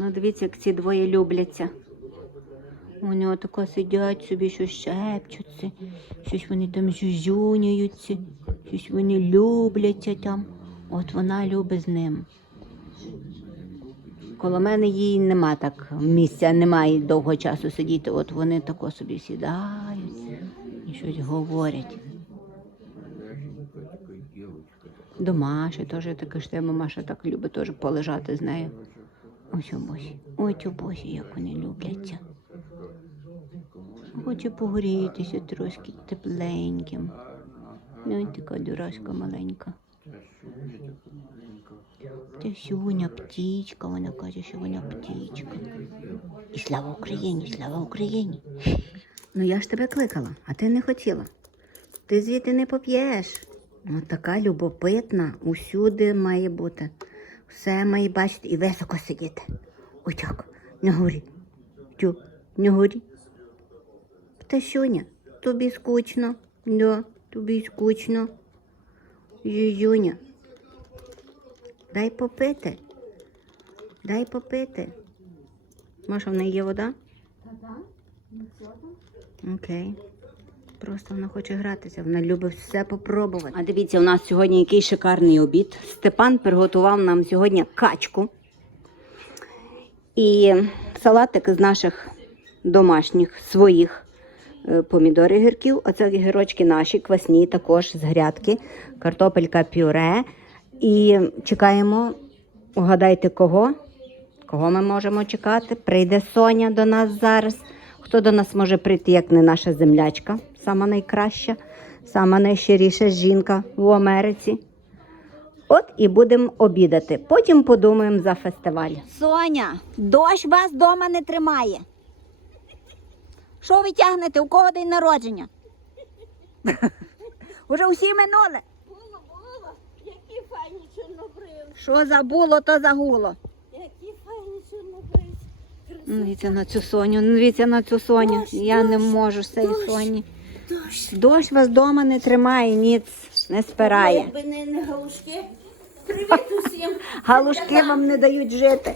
Ну, дивіться, як ці двоє любляться. У нього тако сидять собі, щось шепчуться, щось вони там зюзюняються, щось вони любляться там. От вона любить з ним. Коло мене їй нема так місця, немає довго часу сидіти. От вони тако собі сідають і щось говорять. До Маші теж таке ж тема. Маша так любить теж полежати з нею. Ось у босі. Ось у босі, як вони любляться. Хоче погрітися трошки тепленьким. Ну, така дурашка маленька. Це Сюня птічка, вона каже, що вона птічка. І слава Україні, слава Україні. Ну я ж тебе кликала, а ти не хотіла. Ти звідти не поп'єш. Ну, така любопитна, усюди має бути. Все має бачити і високо сидіти. Так, не горі. Тю, не горі. Пташуня, тобі скучно. Да, тобі скучно. Ююня. Дай попити. Дай попити. Може, в неї є вода? Окей. Просто вона хоче гратися, вона любить все попробувати. А дивіться, у нас сьогодні який шикарний обід. Степан приготував нам сьогодні качку і салатик з наших домашніх своїх е, помідори гірків. Оце гірочки наші, квасні, також з грядки, картопелька пюре. І чекаємо, угадайте кого? Кого ми можемо чекати? Прийде Соня до нас зараз. Хто до нас може прийти, як не наша землячка, сама найкраща, сама найщиріша жінка в Америці. От і будемо обідати. Потім подумаємо за фестиваль. Соня, дощ вас вдома не тримає. Що ви тягнете? У кого день народження? Уже усі минуле. Було, було. Які файні чорнобривці. Що забуло, то загуло. Які файні чорнобривці. Ну, Дивіться на цю Соню, ну, дивіться на цю Соню. Дощ, Я не можу з цієї дощ. Соні. Дощ. Дощ вас вдома не тримає, ніц не спирає. Якби не, не галушки. Привіт усім. Галушки вам не дають жити.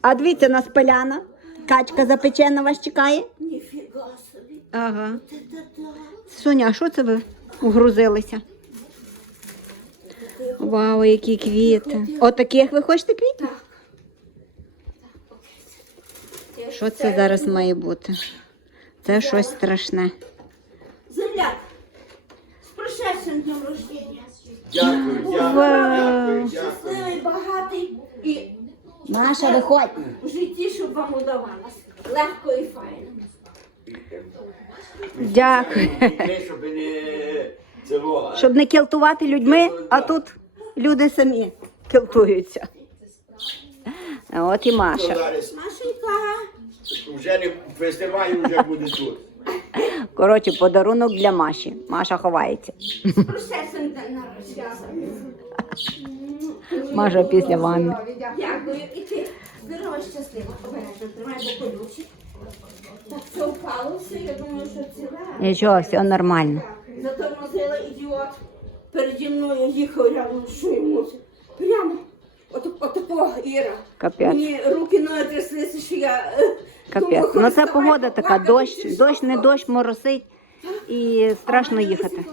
А дивіться, нас пеляна. Качка запечена вас чекає. Ніфіга собі. Ага. Соня, а що це ви угрузилися? Вау, які квіти. Отаких ви хочете квітів? Що це зараз має бути? Це щось страшне. Земляк. З прошедшим днем рождення. Дякую, дякую, дякую, дякую. Щасливий, багатий і Маша, виходь. в житті, щоб вам удавалось. Легко і файно. Дякую. Те, щоб не цього. Щоб не кілтувати людьми, а тут люди самі кілтуються. От і Маша. Зараз Машенька. вже не фестиваль вже буде тут. Коротше, подарунок для Маші. Маша ховається. Маша після ванни. Дякую. І ти здорова, щаслива. Обережно тримай колючі. Так все впало все, я думаю, що ціле. Нічого, все нормально. Затормозила ідіот. Переді мною їхав рядом, що йому. Прямо. От, отакого Іра. Капець. Мені руки ноги тряслися, що я. Капець. Ну це погода така, дощ, дощ не дощ, моросить і страшно їхати.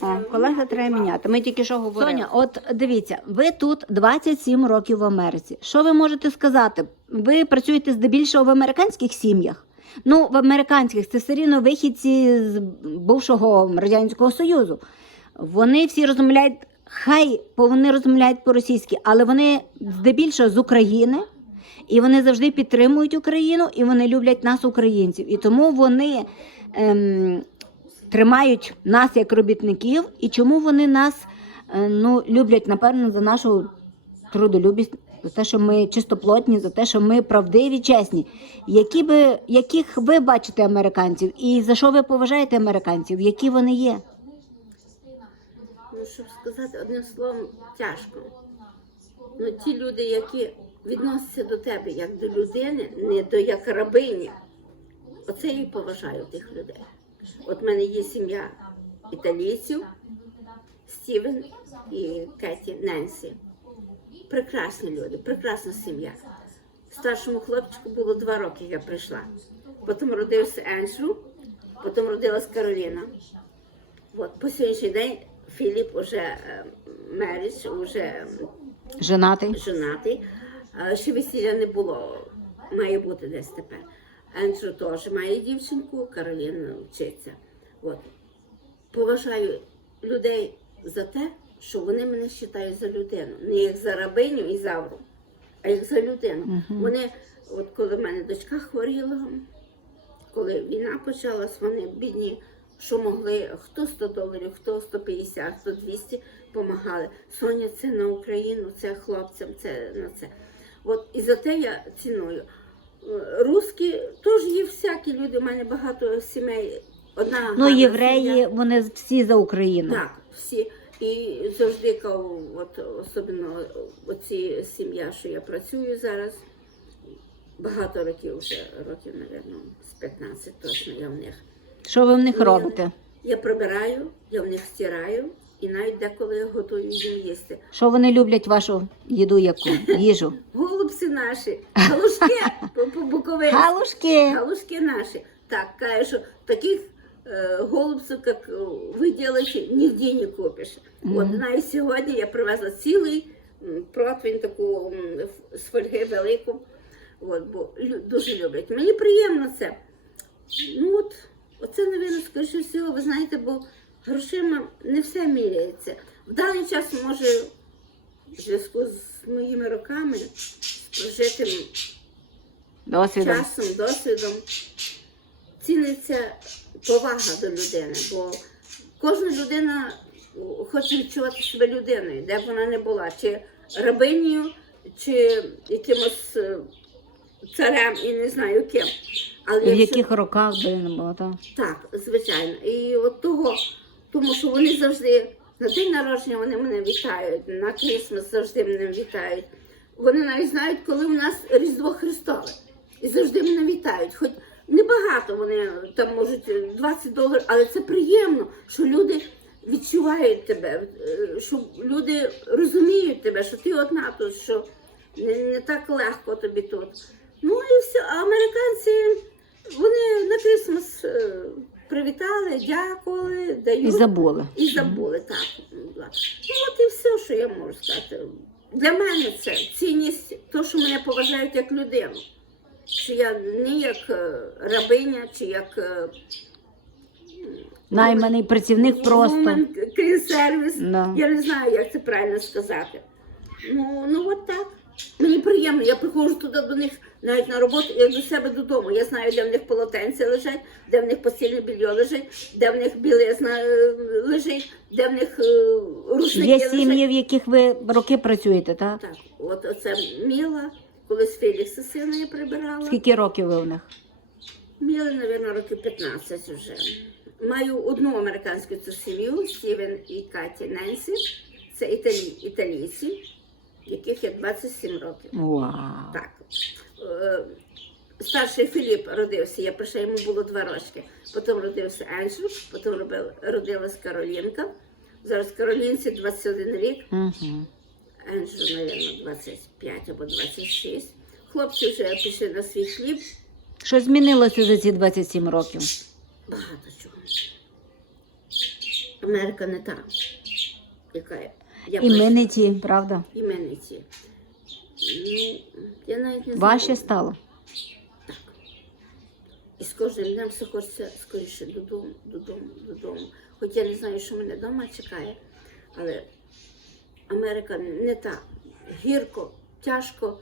О, треба міняти. Ми тільки що говорили. Соня, от дивіться, ви тут 27 років в Америці. Що ви можете сказати? Ви працюєте здебільшого в американських сім'ях. Ну, в американських це все рівно вихідці з бувшого радянського союзу. Вони всі розмовляють, хай по- вони розмовляють по-російськи, але вони здебільшого з України. І вони завжди підтримують Україну, і вони люблять нас, українців. І тому вони ем, тримають нас як робітників, і чому вони нас е, ну, люблять, напевно, за нашу трудолюбість, за те, що ми чистоплотні, за те, що ми правдиві, чесні. Які би, яких ви бачите американців, і за що ви поважаєте американців, які вони є? Ну, щоб сказати одним словом, тяжко. Ну, ті люди, які відносяться до тебе як до людини, не до як рабині, оце я і поважаю тих людей. От в мене є сім'я італійців, Стівен і Кеті Ненсі. Прекрасні люди, прекрасна сім'я. Старшому хлопчику було два роки, я прийшла. Потім родився Еншру, потім родилась Кароліна. От, по сьогоднішній день Філіп уже меріч, уже Женатий. женатий. Ще весілля не було, має бути десь тепер. Еншру теж має дівчинку, Кароліна вчиться. От. Поважаю людей за те, що вони мене вважають за людину. Не як за рабиню і завру, а як за людину. Вони, от коли в мене дочка хворіла, коли війна почалась, вони бідні, що могли, хто 100 доларів, хто 150, хто 200 допомагали. Соня, це на Україну, це хлопцям, це на це. От і за те я ціную. Русські теж є всякі люди, у мене багато сімей. Одна Ну, євреї, сім'я. вони всі за Україну. Так, всі. І завжди от особливо оці сім'я, що я працюю зараз, багато років вже, років, мабуть, з 15 точно я в них. Що ви в них робите? Я прибираю, я в них стираю, і навіть деколи я готую їм їсти. Що вони люблять вашу їду, яку їжу? Голубці наші, галушки по, по буковинськи. Галушки. Галушки наші. Так, каже, що таких е, голубців, як е, ви робите, нігде не купиш. От навіть сьогодні я привезла цілий противень, таку з фольги велику. От, бо дуже люблять. Мені приємно це. Ну от, оце, напевно, скоріше всього, ви знаєте, бо грошима не все міряється. В даний час може в зв'язку з моїми роками, з прожитим Досвідом. часом, досвідом ціниться повага до людини, бо кожна людина хоче відчувати себе людиною, де б вона не була, чи рабинею, чи якимось е, царем і не знаю ким. Але в якщо- яких роках би не було, так? так, звичайно. І от того, тому що вони завжди на день народження вони мене вітають, на Крісмас завжди мене вітають. Вони навіть знають, коли у нас Різдво Христове. І завжди мене вітають. Хоч небагато вони там можуть 20 доларів, але це приємно, що люди відчувають тебе, е, що люди розуміють тебе, що ти одна тут, що не, не так легко тобі тут. Ну і все. А американці вони на Крисмас е, привітали, дякували, дають І забули. і забули. Так. Ну от і все, що я можу сказати. Для мене це цінність, то, що мене поважають як людину. Що я не як е, рабиня, чи як е, Найманий працівник просто. clean сервіс. Да. Я не знаю, як це правильно сказати. Ну, ну от так. Мені приємно, я приходжу туди до них навіть на роботу, як до себе додому. Я знаю, де в них полотенця лежать, де в них постільне білье лежить, де в них білизна е, лежить, де в них е, рушники Є лежать. сім'ї, в яких ви роки працюєте, так? Так, от оце Міла, колись Фелікса сина я прибирала. Скільки років ви в них? Міли, мабуть, років 15 вже. Маю одну американську цю сім'ю, Стівен і Каті Ненсі. Це італі... італійці, яких є 27 років. Вау. Так. Е, Старший Філіп родився, я прийшла, йому було два рочки. Потім родився Еншру, потім робив- родилась Каролінка. Зараз Каролінці 21 рік, Угу. Еншру, мабуть, 25 або 26. Хлопці вже пішли на свій хліб. Що змінилося за ці 27 років? Багато чого. Америка не та, яка я. І ми прийшла. не ті, правда? Імениці. Ну, я навіть не знаю. Важче стало. Так. І з кожним днем все хочеться скоріше додому, додому, додому. Хоч я не знаю, що мене вдома чекає, але Америка не та. Гірко, тяжко.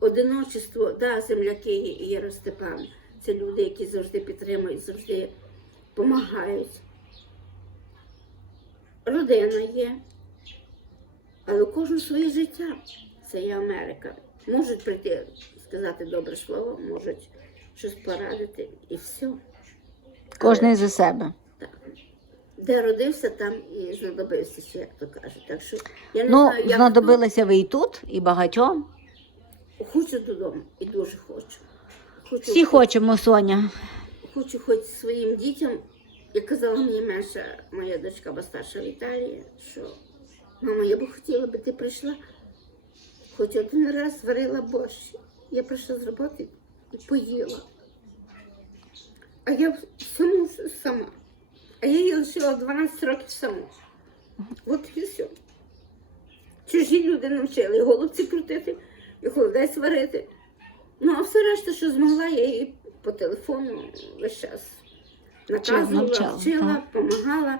Одиночество, да, земляки є Степан. Це люди, які завжди підтримують, завжди допомагають. Родина є, але кожного своє життя. Це є Америка. Можуть прийти сказати добре слово, можуть щось порадити і все. Кожний за себе. Так. Де родився, там і знадобився, ще, як то кажуть. Так що я не Ну, знаю, як знадобилися ви і тут, і багатьом. хочу додому і дуже хочу. Хочу, Всі хочемо, Соня. хочу хоч своїм дітям, як казала мені менша моя дочка, бо старша в Італії, що мама, я б хотіла, би ти прийшла Хоч один раз варила борщ. Я прийшла з роботи і поїла. А я всьому сама. А я її лишила 12 років саму. От і все. Чужі люди навчили і голубці крутити, і холодець варити. Ну, а все решта, що змогла, я її по телефону весь час наказувала, вчила, допомагала.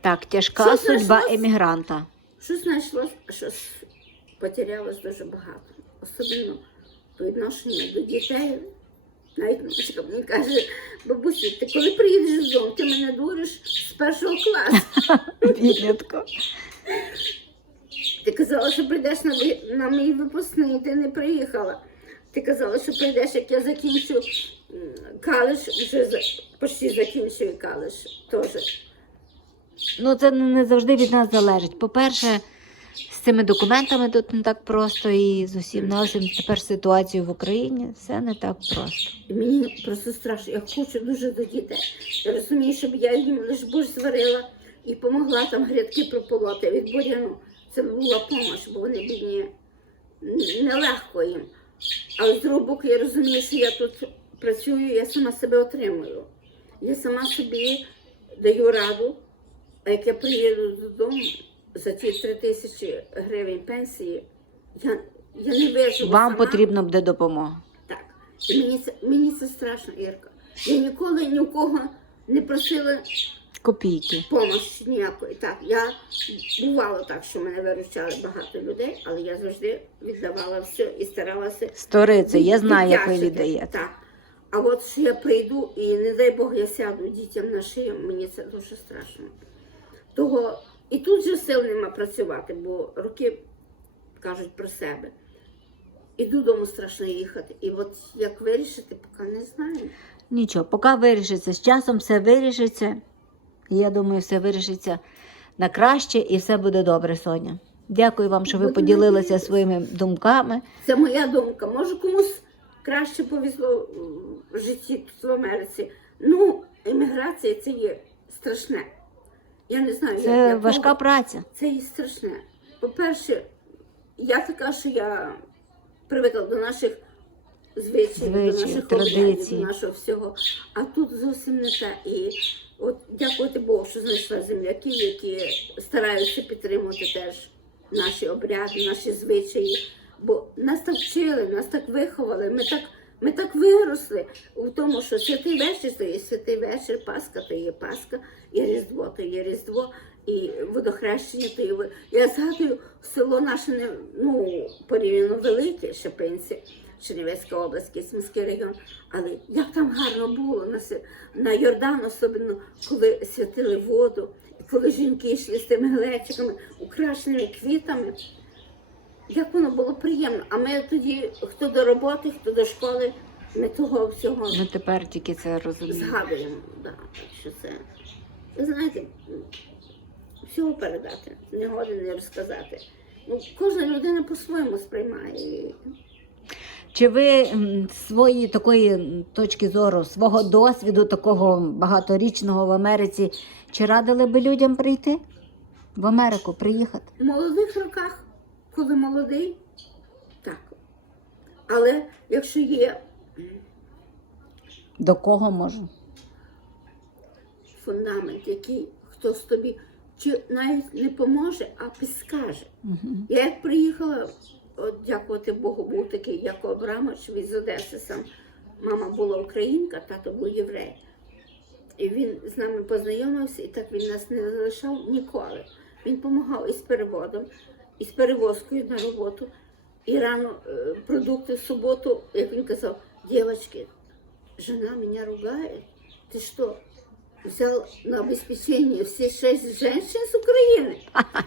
Так, тяжка Що судьба знайшлось? емігранта. Щось знайшлось, а щось потерялось дуже багато. Особливо по відношенню до дітей. Навіть мамочка мені каже, бабусю, ти коли приїдеш додому, ти мене дуриш з першого класу. Підлітко. Ти казала, що прийдеш на, ви- на мій випускний, ти не приїхала. Ти казала, що прийдеш, як я закінчу м, калиш, вже за, почти закінчую калиш теж. Ну, це не завжди від нас залежить. По-перше, з цими документами тут не так просто, і з усім нашим тепер ситуацією в Україні все не так просто. Мені просто страшно, я хочу дуже до дітей. Я розумію, щоб я їм лише борщ зварила і допомогла там грядки прополоти від буряну. Це була допомога, бо вони бідні нелегко їм. Але з другого боку, я розумію, що я тут працюю, я сама себе отримую. Я сама собі даю раду, а як я приїду додому за ті три тисячі гривень пенсії, я, я не виживу Вам сама. потрібна буде допомога. Так. І мені це, мені це страшно, Ірка. Я ніколи ні у кого не просила Копійки. допомоги ніякої. Так, я бувало так, що мене виручали багато людей, але я завжди віддавала все і старалася. Сториця, я знаю, як ви віддаєте. Так. А от що я прийду і не дай Бог я сяду дітям на шию, мені це дуже страшно. Того і тут же сил нема працювати, бо роки кажуть про себе. І додому страшно їхати. І от як вирішити, поки не знаю. Нічого, поки вирішиться, з часом все вирішиться. Я думаю, все вирішиться на краще і все буде добре, Соня. Дякую вам, що ви поділилися своїми думками. Це моя думка. Може комусь краще повезло в житті тут в Америці. Ну, еміграція це є страшне. Я не знаю, Це як- важка якого- праця. Це є страшне. По-перше, я така, що я привикла до наших звичаїв, до наших традицій. до нашого всього. А тут зовсім не те. І от дякувати Богу, що знайшла земляків, які стараються підтримувати теж наші обряди, наші звичаї. Бо нас так вчили, нас так виховали, ми так. Ми так виросли у тому, що святий вечір то є святий вечір, Пасха то є Пасха, і Різдво то є Різдво, і водохрещення то є. Я згадую, село наше не ну, порівняно велике, Шепинці, Чернівецька область, Кисмінський район. Але як там гарно було на, на Йордан, особливо, коли святили воду, коли жінки йшли з тими глечиками, украшеними квітами. Як воно було приємно. А ми тоді, хто до роботи, хто до школи, ми того всього Ми тепер тільки це розуміємо. згадуємо. Да, що це. Ви знаєте, всього передати, не годин не розказати. Ну, кожна людина по-своєму сприймає. Чи ви м, з своєї такої точки зору, свого досвіду, такого багаторічного в Америці, чи радили би людям прийти в Америку, приїхати? В молодих роках, коли молодий, так. Але якщо є До кого можу? фундамент, який хтось тобі чи навіть не поможе, а підскаже. Мгм. Я як приїхала, от дякувати Богу, був такий Яко Абрамович, він з Одеси сам. Мама була українка, тато був єврей. І він з нами познайомився, і так він нас не залишав ніколи. Він допомагав із переводом, із перевозкою на роботу. І рано е, продукти в суботу, як він казав, дівчатки, жена мене ругає. Ти що, взяв на обеспечение всі шість женщин з України?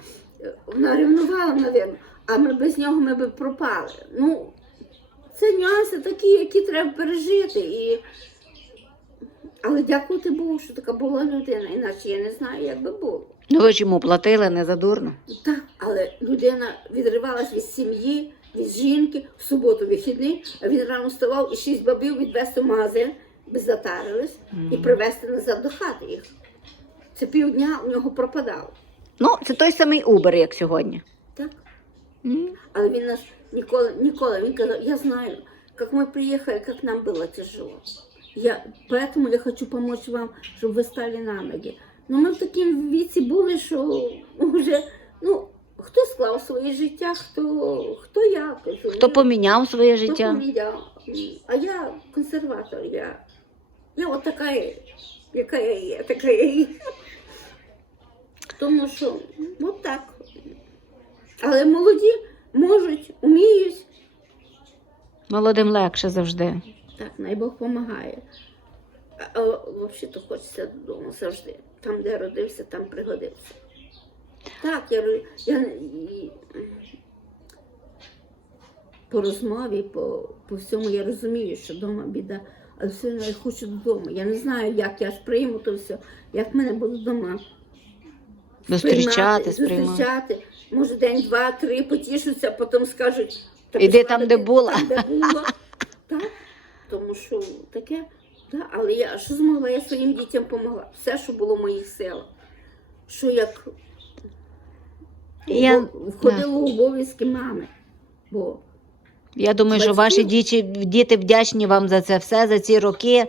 Вона ревнувала, мабуть, а ми без нього ми б пропали. Ну, це нюанси такі, які треба пережити. І... Але дякувати Богу, що така була людина, іначе я не знаю, як би було. Ну ви ж йому платили не задурно. Так, але людина відривалась від сім'ї, від жінки, в суботу вихідний, а він рано вставав і шість бабів відвести в магазин, би затарились, і привезти назад до хати їх. Це півдня у нього пропадало. Ну, це той самий Uber, як сьогодні. Так? М. Але він нас ніколи, ніколи, він казав, я знаю, як ми приїхали, як нам було тяжело. Я, поэтому я хочу помочь вам, щоб ви стали на ноги. Ну ми в такому віці були, що вже, ну, хто склав своє життя, хто, хто як. Хто поміняв своє Хто життя? поміняв. А я консерватор, я, я от така, яка я є, така я є. Тому що, от так. Але молоді можуть, вміють. Молодим легше завжди. Так, най Бог допомагає. А, а взагалі-то хочеться додому завжди. Там, де родився, там пригодився. Так, я, я і, по розмові, по, по всьому я розумію, що вдома біда, але все одно я хочу додому. Я не знаю, як я ж прийму то все, як мене будуть вдома. Зустрічати, сприймати, сприймати. зустрічати. Може, день, два, три потішуться, потім скажуть. Іди там, де була». Там, де була. Так, тому що таке, да, але я що змогла, я своїм дітям допомогла. Все, що було в моїх силах. Що як Я- входило в обов'язки мами. Бо Я думаю, що ваші діти, діти вдячні вам за це все, за ці роки,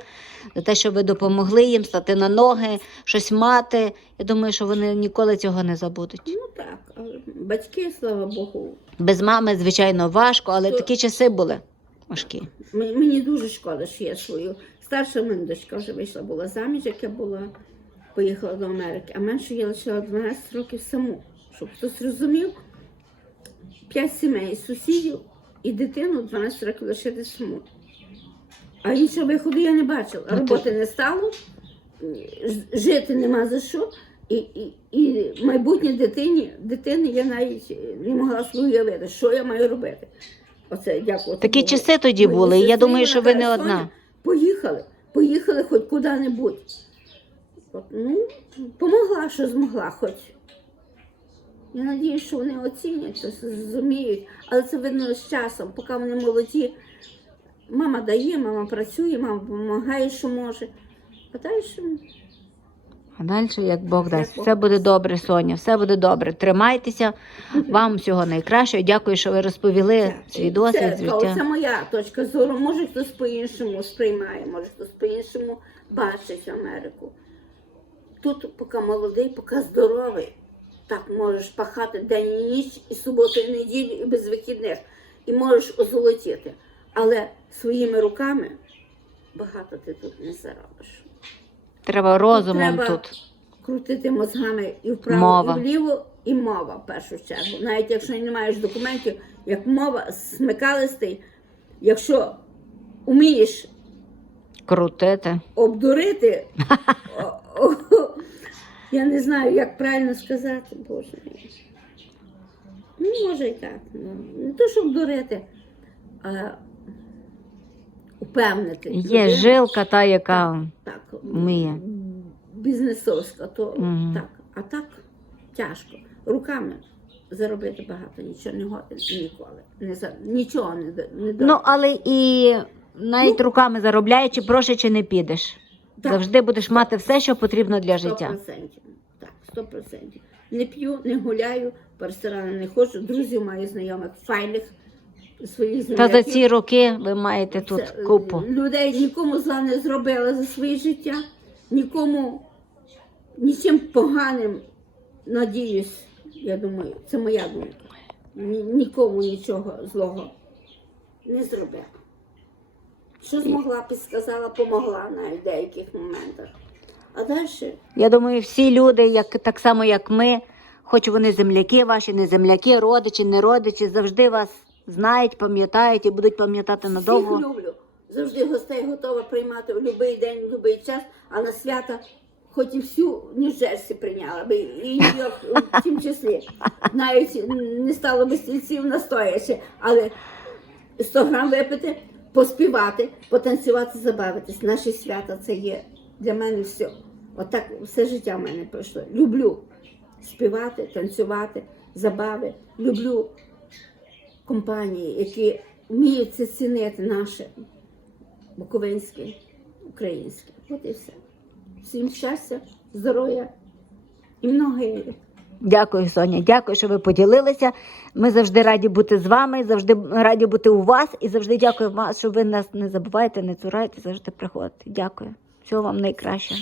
за те, що ви допомогли їм стати на ноги, щось мати. Я думаю, що вони ніколи цього не забудуть. ну так, батьки, слава Богу, Без мами, звичайно, важко, але То- такі часи були важкі. Мені дуже шкода, що я свою. Старша мене дочка вже вийшла, була заміж, як я була, поїхала до Америки, а менше я лишила 12 років саму. Щоб хтось розумів, 5 сімей сусідів і дитину 12 років лишити саму. А іншого виходу я не бачила. Ну, Роботи не стало, жити нема за що. І, і, і майбутнє дитині, дитини я навіть не могла уявити, що я маю робити. Оце дякую. Такі часи тоді були, і я думаю, що ви не одна. «Соня, Поїхали, поїхали хоч куди-небудь. Ну, помогла, що змогла хоч. Я надіюсь, що вони оцінять, то зрозуміють. Але це видно з часом, поки вони молоді. Мама дає, мама працює, мама допомагає, що може. Далі А далі, як Бог дасть, все буде добре, Соня, все буде добре. Тримайтеся. Вам всього найкращого. Дякую, що ви розповіли свій досвід, це, це моя точка зору. Може хтось по-іншому сприймає, може хтось по-іншому бачить Америку. Тут поки молодий, поки здоровий, так можеш пахати день і ніч, і суботу, і неділю, і без вихідних. І можеш озолотіти. Але своїми руками багато ти тут не заробиш. Треба розумом треба тут. крутити мозгами і вправо, Мова. і вліво, і мова в першу чергу. Навіть якщо не маєш документів, як мова смикалистий, якщо вмієш Крутити. обдурити, о- о- я не знаю, як правильно сказати, Боже мій. Ну, може і так. Ну, не то, щоб обдурити, а упевнити. Є людину. жилка та, яка так, вміє. бізнесовська, то Мгм. так. А так тяжко. Руками заробити багато, нічого не годин ніколи. Не за, нічого не, не до- Ну, але і навіть Ну. руками заробляючи, прошичи не підеш. Так. Завжди будеш мати все, що потрібно для Сто життя. процентів. Так, сто процентів. Не п'ю, не гуляю, по ресторанам не ходжу, друзів маю знайомих, файних своїх Та за ці роки ви маєте тут Це, купу. Людей нікому зла не зробила за своє життя, нікому нічим поганим, надіюсь, я думаю, це моя думка. Ні- Нікому нічого злого не зробила. Що змогла, підсказала, помогла навіть в деяких моментах. А далі Я думаю, всі люди, як так само як ми, хоч вони земляки ваші, не земляки, родичі, не родичі, завжди вас знають, пам'ятають і будуть пам'ятати всіх надовго. люблю. Завжди гостей готова приймати в будь-який день, в будь-який час, а на свята хоч і всю Нью-Джерсі прийняла би, і Нью-Йорк в тім числі. Навіть не стало би стільців настоячи, але 100 грам випити, поспівати, потанцювати, забавитись. Наші свята це є для мене все. Отак все життя в мене пройшло. Люблю співати, танцювати, забави. Люблю компанії, які вміють це цінити наше буковинське, українське. От і все. Всім щастя, здоров'я і многої Дякую, Соня. Дякую, що ви поділилися. Ми завжди раді бути з вами, завжди раді бути у вас і завжди дякую вам, що ви нас не забуваєте, не цураєте, завжди приходите. Дякую. Всього вам найкраще.